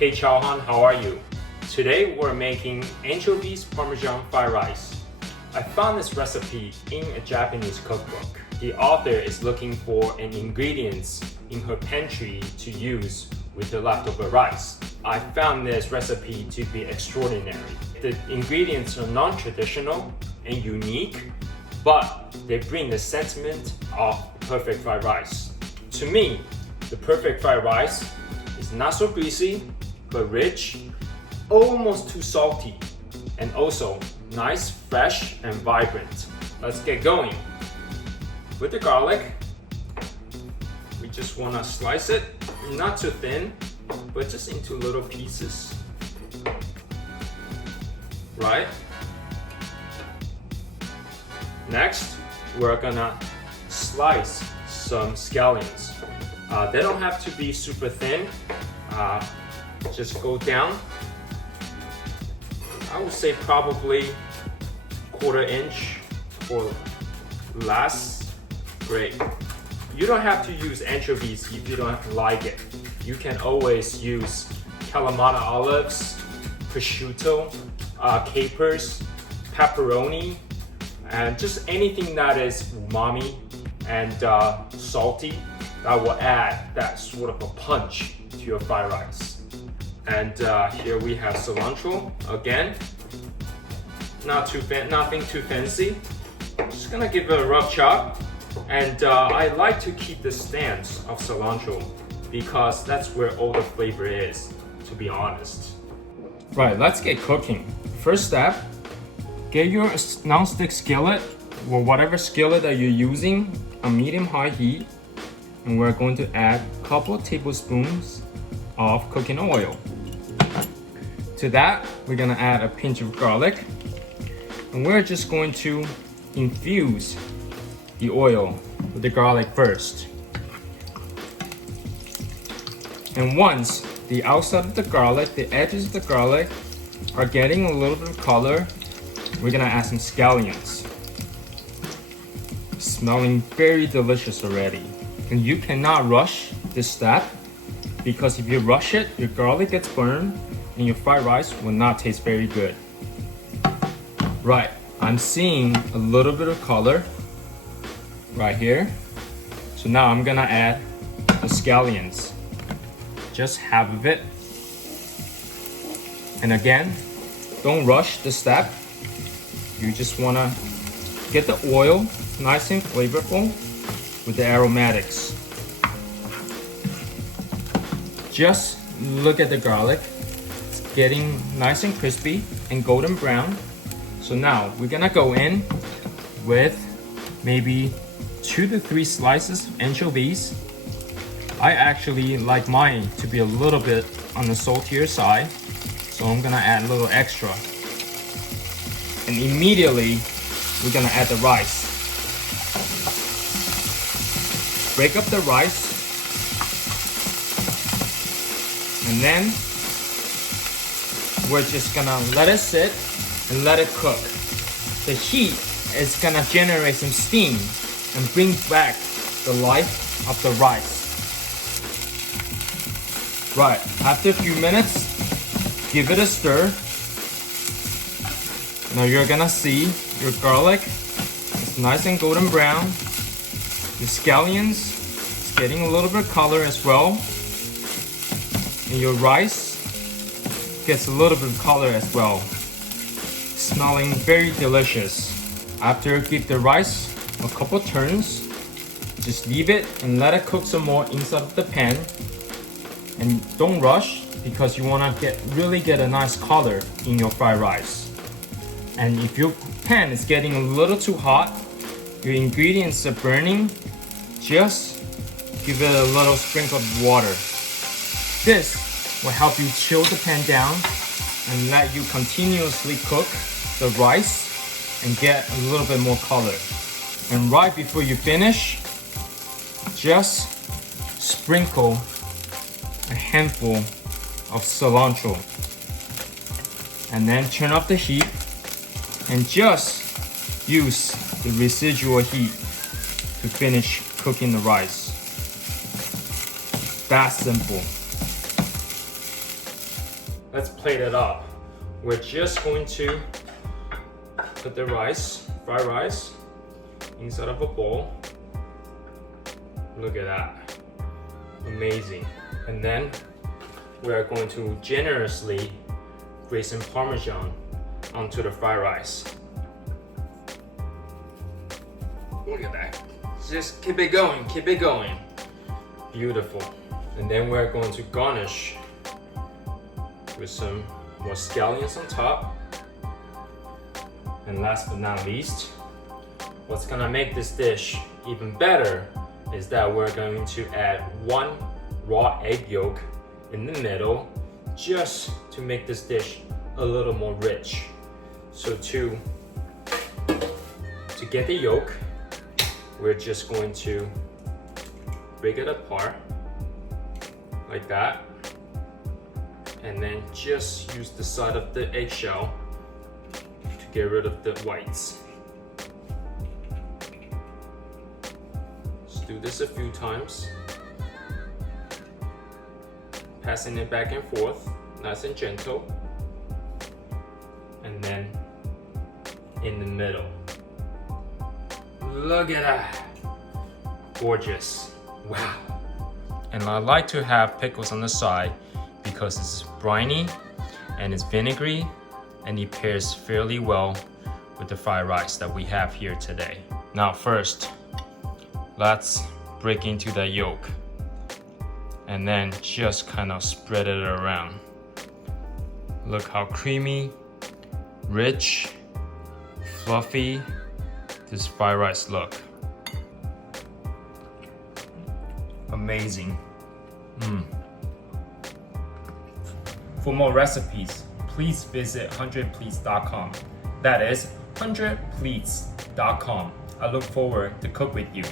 Hey Chowhan, how are you? Today we're making Anchovies Parmesan fried rice. I found this recipe in a Japanese cookbook. The author is looking for an ingredients in her pantry to use with the leftover rice. I found this recipe to be extraordinary. The ingredients are non-traditional and unique, but they bring the sentiment of perfect fried rice. To me, the perfect fried rice is not so greasy, but rich, almost too salty, and also nice, fresh, and vibrant. Let's get going. With the garlic, we just want to slice it, not too thin, but just into little pieces. Right? Next, we're gonna slice some scallions. They don't have to be super thin. Just go down. I would say probably 1/4 inch or less. Great. You don't have to use anchovies if you don't like it. You can always use Kalamata olives, prosciutto, capers, pepperoni, and just anything that is umami and salty that will add that sort of a punch to your fried rice. And here we have cilantro again. Nothing too fancy. Just gonna give it a rough chop. And I like to keep the stance of cilantro because that's where all the flavor is, to be honest. Right, let's get cooking. First step, get your non-stick skillet or whatever skillet that you're using on medium-high heat. And we're going to add a couple of tablespoons of cooking oil. To that, we're gonna add a pinch of garlic. And we're just going to infuse the oil with the garlic first. And once the outside of the garlic, the edges of the garlic are getting a little bit of color, we're gonna add some scallions. Smelling very delicious already. And you cannot rush this step because if you rush it, your garlic gets burned and your fried rice will not taste very good. Right, I'm seeing a little bit of color right here. So now I'm gonna add the scallions, just half of it. And again, don't rush the step. You just wanna get the oil nice and flavorful with the aromatics. Just look at the garlic. It's getting nice and crispy and golden brown. So now we're gonna go in with maybe 2 to 3 slices of anchovies. I actually like mine to be a little bit on the saltier side, so I'm gonna add a little extra. And immediately we're gonna add the rice. Break up the rice, and then we're just gonna let it sit and let it cook. The heat is gonna generate some steam and bring back the life of the rice. Right, after a few minutes, give it a stir. Now you're gonna see your garlic is nice and golden brown. The scallions is getting a little bit of color as well. And your rice gets a little bit of color as well. Smelling very delicious. After give the rice a couple turns, just leave it and let it cook some more inside of the pan. And don't rush because you wanna really get a nice color in your fried rice. And if your pan is getting a little too hot, your ingredients are burning, just give it a little sprinkle of water. This will help you chill the pan down and let you continuously cook the rice and get a little bit more color. And right before you finish, just sprinkle a handful of cilantro. And then turn off the heat and just use the residual heat to finish cooking the rice. That simple. let's plate it up. We're just going to put the fried rice, inside of a bowl. Look at that, amazing. And then we're going to generously grate some Parmesan onto the fried rice. Look at that. Just keep it going, keep it going. Beautiful. And then we're going to garnish with some more scallions on top. And last but not least, what's gonna make this dish even better is that we're going to add 1 raw egg yolk in the middle, just to make this dish a little more rich. So to get the yolk, we're just going to break it apart like that, and then just use the side of the eggshell to get rid of the whites. Just do this a few times, passing it back and forth, nice and gentle, and then in the middle. Look at that, gorgeous, wow. And I like to have pickles on the side because it's briny and it's vinegary, and it pairs fairly well with the fried rice that we have here today. Now first, let's break into the yolk and then just kind of spread it around. Look how creamy, rich, fluffy this fried rice look. Amazing. For more recipes, please visit 100pleats.com. That is 100pleats.com. I look forward to cook with you.